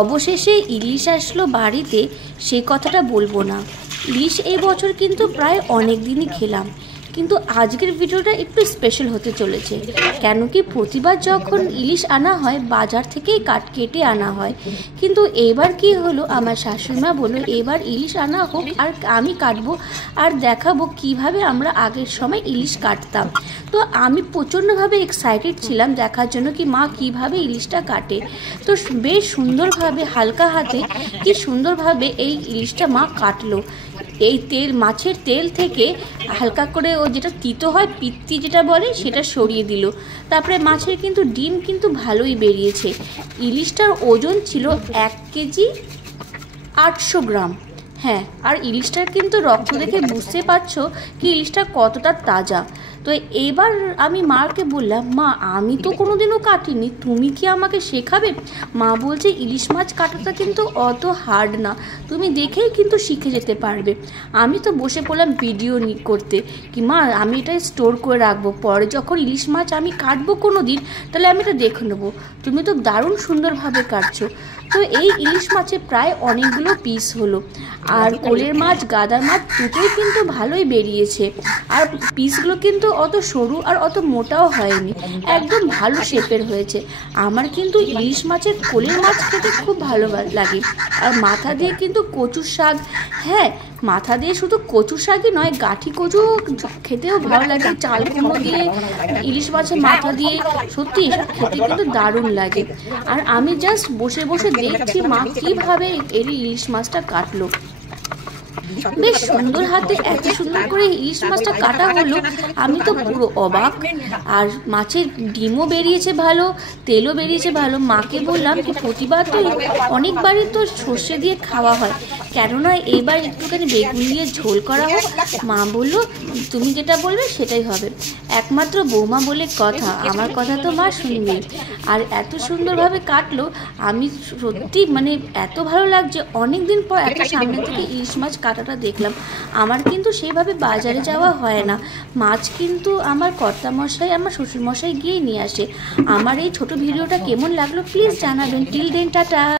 অবশেষে ইলিশ আসলো বাড়িতে, সে কথাটা বলবো না। ইলিশ এই বছর কিন্তু প্রায় অনেক দিনই খেলাম, কিন্তু আজকের ভিডিওটা একটু স্পেশাল হতে চলেছে। কেন কি প্রতিবার যখন ইলিশ আনা হয় বাজার থেকেই কেটে আনা হয়, কিন্তু এবার কি হলো, আমার শাশুড়িমা বললো এবার ইলিশ আনা হোক আর আমি কাটবো আর দেখাবো কিভাবে আমরা আগের সময় ইলিশ কাটতাম। তো আমি প্রচণ্ডভাবে এক্সাইটেড ছিলাম দেখার জন্য কি মা কিভাবে ইলিশটা কাটে। তো বেশ সুন্দরভাবে হালকা হাতে কি সুন্দরভাবে এই ইলিশটা মা কাটলো। এই মাছের তেল থেকে হালকা করে ও যেটা তিতো হয়, পিত্তি যেটা বলে, সেটা সরিয়ে দিল। তারপরে মাছের কিন্তু ডিম কিন্তু ভালোই বেরিয়েছে। ইলিশটার ওজন ছিল 1 কেজি 800 গ্রাম। হ্যাঁ, আর ইলিশটার কিন্তু রক্ত দেখে বুঝতে পারছো কি ইলিশটা কতটা তাজা। তো এবার আমি মাকে বললাম, মা আমি তো কোনোদিনও কাটিনি, তুমি কি আমাকে শেখাবে? মা বলছে ইলিশ মাছ কাটাটা কিন্তু অত হার্ড না, তুমি দেখেই কিন্তু শিখে যেতে পারবে। আমি তো বসে পড়লাম ভিডিও করতে কি মা আমি এটা স্টোর করে রাখবো, পরে যখন ইলিশ মাছ আমি কাটবো কোনো দিন তাহলে আমি এটা দেখে নেবো। তুমি তো দারুণ সুন্দরভাবে কাটছো। তো এই ইলিশ মাছে প্রায় অনেকগুলো পিস হলো, আর কোলের মাছ গাদার মাছ দুটোই কিন্তু ভালোই বেরিয়েছে। আর পিসগুলো কিন্তু অত সরু আর অত মোটাও হয়নি, একদম ভালো শেপের হয়েছে। আমার কিন্তু ইলিশ মাছের কোলের মাছ খেতে খুব ভালো লাগে। আর মাথা দিয়ে কিন্তু কচুর শাক, হ্যাঁ মাথা দিয়ে শুধু কচু শাকই নয়, গাঠি কচু খেতেও ভালো লাগে। চাল কুমড়ো দিয়ে ইলিশ মাছের মাথা দিয়ে সত্যি খেতে কিন্তু দারুণ লাগে। আর আমি জাস্ট বসে বসে দেখছি মা কিভাবে এই ইলিশ মাছটা কাটলো। বেশ সুন্দর হাতে এত সুন্দর করে ইলিশ মাছটা কাটা হলো, আমি তো পুরো অবাক। আর মাছের ডিমও বেরিয়েছে ভালো, তেলও বেরিয়েছে ভালো। মাকে বললাম কি প্রতিবার তো অনেকবারই তো সর্ষে দিয়ে খাওয়া হয়, কেননা এবার একটুখানি বেগুন দিয়ে ঝোল করা হোক। মা বললো তুমি যেটা বলবে সেটাই হবে, একমাত্র বৌমা বলে কথা, আমার কথা তো মা শুনবে। আর এত সুন্দরভাবে কাটলো, আমি সত্যি মানে এত ভালো লাগছে, অনেক দিন পর এত সামনে থেকে ইলিশ মাছ কাটাটা দেখলাম। আমার কিন্তু সেইভাবে বাজারে যাওয়া হয় না, মাছ কিন্তু আমার কর্তামশাই আমার শ্বশুরমশাই গিয়ে নিয়ে আসে। আমার এই ছোট ভিডিওটা কেমন লাগলো প্লিজ জানাবেন। Till then tata.